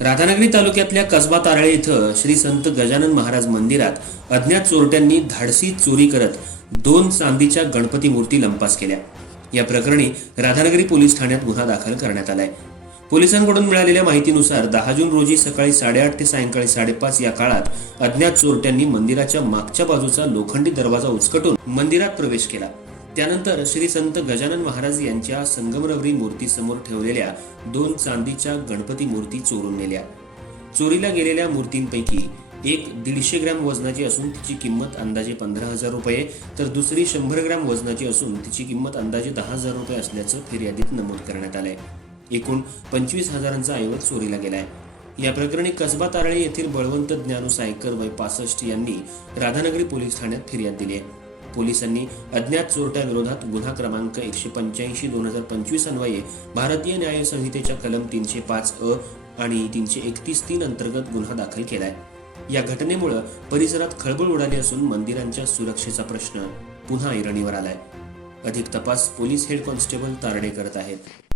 राधानगरी तालुक्यातल्या कसबा तारळे इथं श्री संत गजानन महाराज मंदिरात अज्ञात चोरट्यांनी धाडसी चोरी करत 2 चांदीच्या गणपती मूर्ती लंपास केल्या। या प्रकरणी राधानगरी पोलीस ठाण्यात गुन्हा दाखल करण्यात आलाय। पोलिसांकडून मिळालेल्या माहितीनुसार 10 जून रोजी सकाळी 8:30 ते सायंकाळी 5:30 या काळात अज्ञात चोरट्यांनी मंदिराच्या मागच्या बाजूचा लोखंडी दरवाजा उचकटून मंदिरात प्रवेश केला। त्यानंतर श्री संत गजानन महाराज यांच्या संगमरवरी मूर्तीसमोर ठेवलेल्या 2 चांदीच्या गणपती मूर्ती चोरून नेल्या। चोरीला गेलेल्या मूर्तींपैकी एक 150 ग्रॅम वजनाची असून तिची किंमत अंदाजे 15,000 रुपये तर दुसरी 100 ग्रॅम वजनाची असून तिची किंमत अंदाजे 10,000 रुपये असल्याचं फिर्यादीत नमूद करण्यात आलंय। एकूण 25,000चा ऐवज चोरीला गेलाय। या प्रकरणी कसबा तारळे येथील बळवंत ज्ञानू सायकर वय 65 यांनी राधानगरी पोलीस ठाण्यात फिर्याद दिली आहे। पोलिसांनी अज्ञात चोरट्याविरोधात गुन्हा क्रमांक 185/2025 अन्वये भारतीय न्याय संहितेच्या कलम 305 आणि 331(3) अंतर्गत गुन्हा दाखल केलाय। या घटनेमुळे परिसरात खळबळ उडाली असून मंदिरांच्या सुरक्षेचा प्रश्न पुन्हा ऐरणीवर आलाय। अधिक तपास पोलीस हेड कॉन्स्टेबल तारडे करत आहेत।